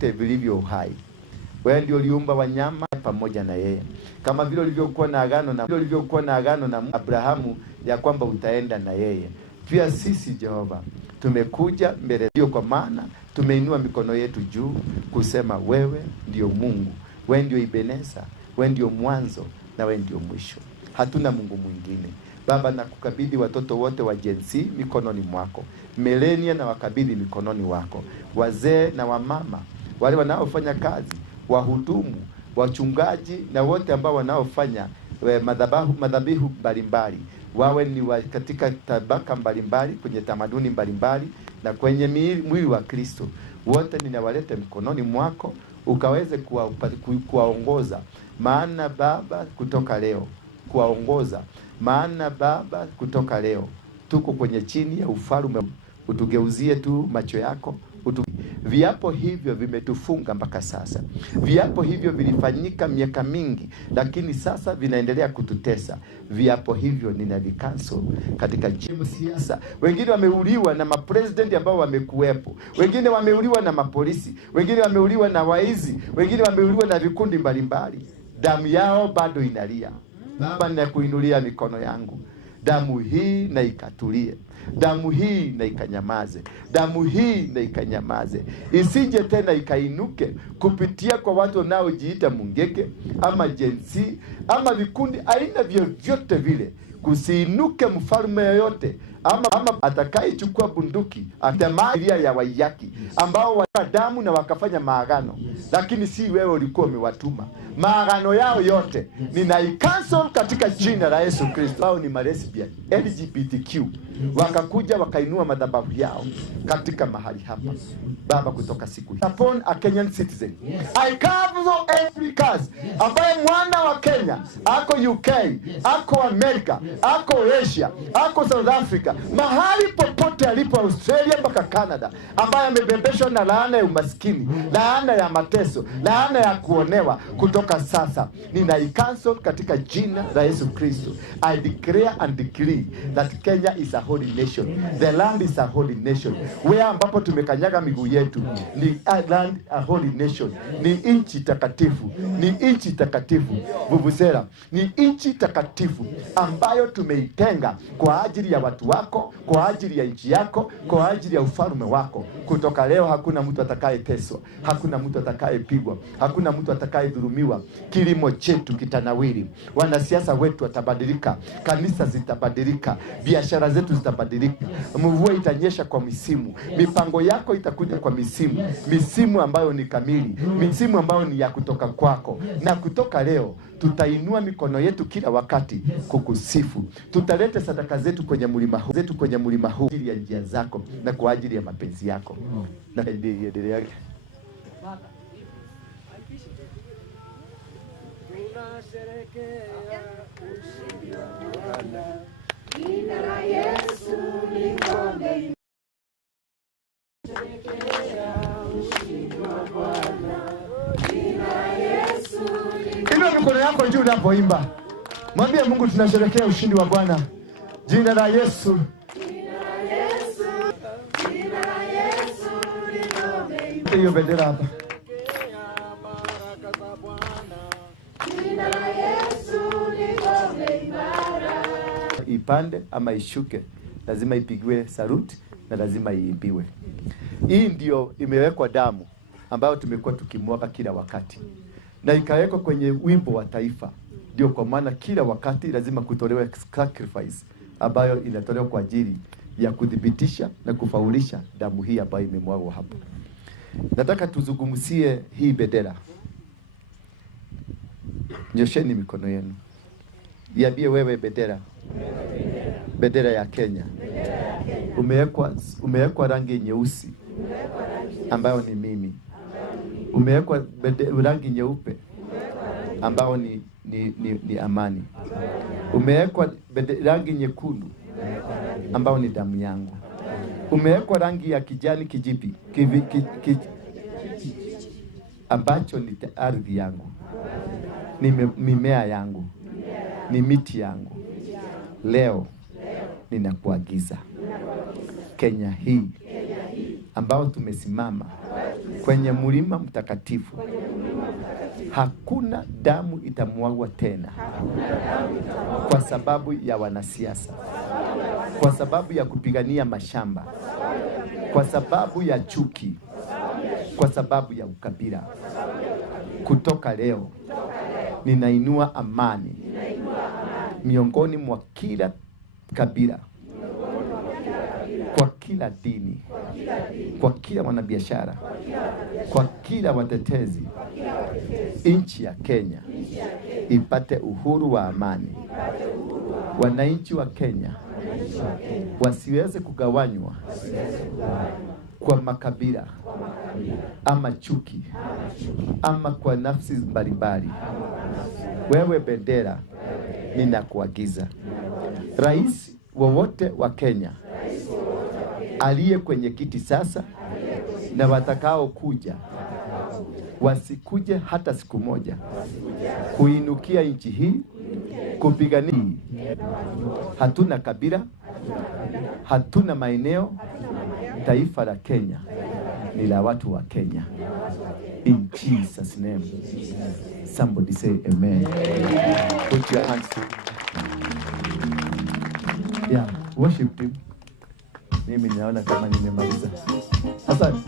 vilivyo uhai. Wewe ndio uliumba wanyama pamoja na yeye. Kama vile ulivyokuwa na agano na Abrahamu ya kwamba utaenda na yeye. Pia sisi Jehova tumekuja mbele yako, kwa maana tumeinua mikono yetu juu kusema wewe ndio Mungu, wewe ndio Ebeneza, wewe ndio mwanzo na wewe ndio mwisho. Hatuna Mungu mwingine. Baba, nakukabidhi watoto wote wa Gen Z mikononi mwako. Milenia na wakabidhi mikononi wako. Wazee na wamama, wale wanaofanya kazi, wahudumu, wachungaji na wote ambao wanaofanya madhabihu mbalimbali, wawe ni katika tabaka mbalimbali, kwenye tamaduni mbalimbali na kwenye mwili wa Kristo, wote ninawaleta mikononi mwako, ukaweze kuwaongoza. Maana Baba, kutoka leo kuwaongoza, maana Baba, kutoka leo tuko kwenye chini ya ufalme. Utugeuzie tu macho yako. Viapo hivyo vimetufunga mpaka sasa. Viapo hivyo vilifanyika miaka mingi, lakini sasa vinaendelea kututesa. Viapo hivyo ninavikansel katika jimbo siasa. Wengine wameuliwa na mapresident ambao wamekuwepo. Wengine wameuliwa na mapolisi. Wengine wameuliwa na waizi. Wengine wameuliwa na vikundi mbalimbali. Damu yao bado inalia. Baba, ninakuinulia mikono yangu. Damu hii na ikatulie. Damu hii na ikanyamaze. Damu hii na ikanyamaze. Isije tena ikainuke kupitia kwa watu wanaojiita Mungeke ama Gen Z ama vikundi aina vyovyote vile. Kusiinuke mfalme yoyote ama atakayechukua bunduki atamalia ya Waiyaki ambao wana damu na wakafanya maagano, lakini si wewe ulikuwa umewatuma. Maagano yao yote ninaicancel katika jina la Yesu Kristo. Hao ni lesbian, LGBTQ, wakakuja wakainua madhabahu yao katika mahali hapa. Baba, kutoka siku hii upon a Kenyan citizen, I cancel every curse ambaye mwana wa Kenya ako UK, ako America, ako Asia, ako South Africa, mahali popote alipo, Australia mpaka Canada, ambaye amebembeshwa na laana ya umaskini, laana ya mateso, laana ya kuonewa, kutoka sasa ninaicancel katika jina la Yesu Kristo. I declare and decree that Kenya is a holy nation. The land is a holy nation. Where ambapo tumekanyaga miguu yetu ni a land, a holy nation. Ni nchi takatifu, ni nchi takatifu. Vuvuzela ni nchi takatifu ambayo tumeitenga kwa ajili ya watu wako, kwa ajili ya nchi yako, kwa ajili ya ufalme wako. Kutoka leo hakuna mtu atakayeteswa, hakuna mtu atakayepigwa, hakuna mtu atakayedhulumiwa. Kilimo chetu kitanawiri, wanasiasa wetu watabadilika, kanisa zitabadilika, biashara zetu zitabadilika, mvua itanyesha kwa misimu, mipango yako itakuja kwa misimu, misimu ambayo ni kamili, misimu ambayo ni ya kutoka kwako. Na kutoka leo tutainua mikono yetu kila wakati kukusifu. Tutalete sadaka zetu kwenye mlima huu ajili ya njia zako na kwa ajili ya mapenzi yako. Na endelee. Jina la Yesu likombe. Inua mikono yako juu unapoimba. Mwambie Mungu tunasherehekea ushindi wa Bwana. Jina la Yesu. Jina la Yesu. Jina la Yesu likombe. Hiyo bendera hapa. Jina la Yesu likombe imara. Ipande ama ishuke, lazima ipigiwe saruti na lazima iimbiwe. Hii ndio imewekwa damu ambayo tumekuwa tukimwaga kila wakati, na ikawekwa kwenye wimbo wa taifa. Ndio kwa maana kila wakati lazima kutolewa sacrifice ambayo inatolewa kwa ajili ya kudhibitisha na kufaulisha damu hii ambayo imemwagwa hapo. Nataka tuzungumzie hii bendera. Nyosheni mikono yenu. Iambie wewe bendera ya Kenya. Umewekwa rangi nyeusi ambayo ni mimi. Umewekwa rangi nyeupe ambao ni amani. Umewekwa rangi nyekundu ambao ni damu yangu. Umewekwa rangi ya kijani kijipi ambacho ni ardhi yangu, ni mimea yangu, ni miti yangu. Leo ninakuagiza Kenya hii ambao tumesimama kwenye mlima mtakatifu, hakuna damu itamwagwa tena kwa sababu ya wanasiasa, kwa sababu ya kupigania mashamba, kwa sababu ya chuki, kwa sababu ya ukabila. Kutoka leo ninainua amani miongoni mwa kila kabila, kwa kila dini, kwa kila mwanabiashara, kwa kila watetezi. Nchi ya Kenya ipate uhuru wa amani. Wananchi wa Kenya wasiweze kugawanywa kwa makabila ama chuki ama kwa nafsi mbalimbali. Wewe bendera, ninakuagiza rais wowote wa Kenya aliye kwenye kiti sasa na watakao kuja, wasikuje hata siku moja kuinukia nchi hii kupigania. Hatuna kabila, hatuna maeneo. Taifa la Kenya ni la watu wa Kenya. In Jesus' name. Somebody say amen. Put your hands together. Yeah, worship team. Mimi naona kama nimemaliza. Asante.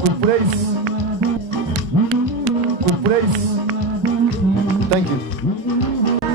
Kupraise. Thank you.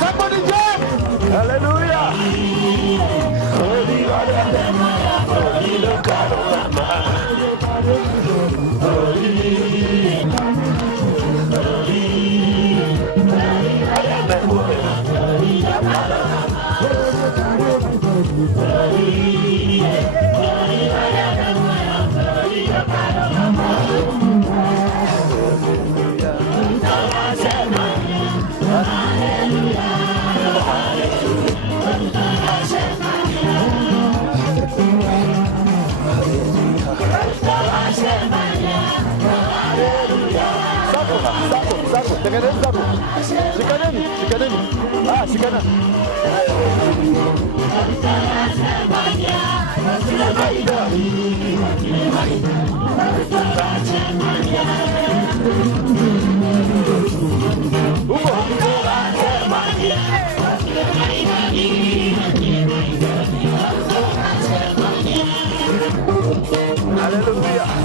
Somebody jump! Hallelujah! Sako, tengeneni sako. Shikaneni. Shikana. Hallelujah.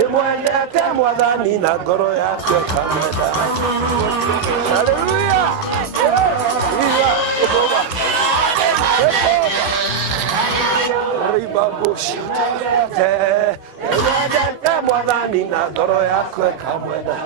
Imwendete mwathani na ngoro yake kamwenda. Haleluya! Imwendete mwathani na ngoro yake kamwenda.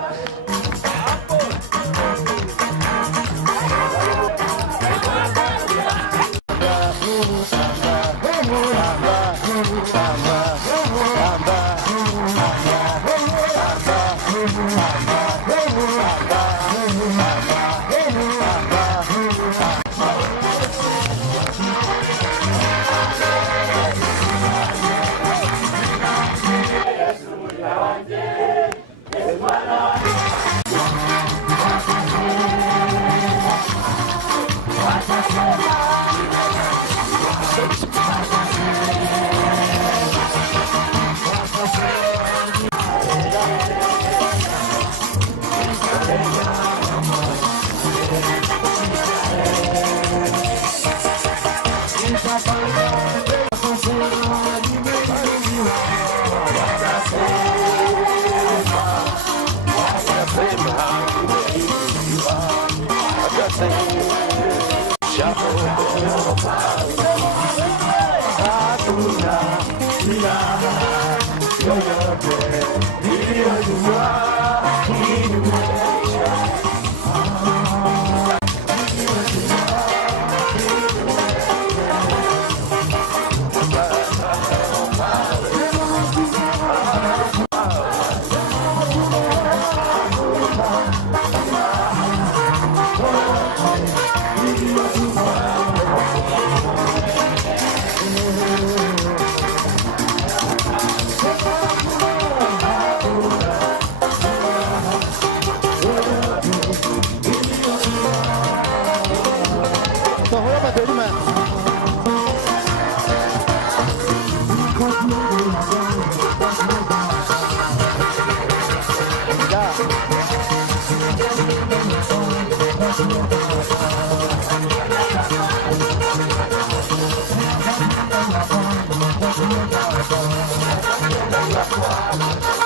Yeah.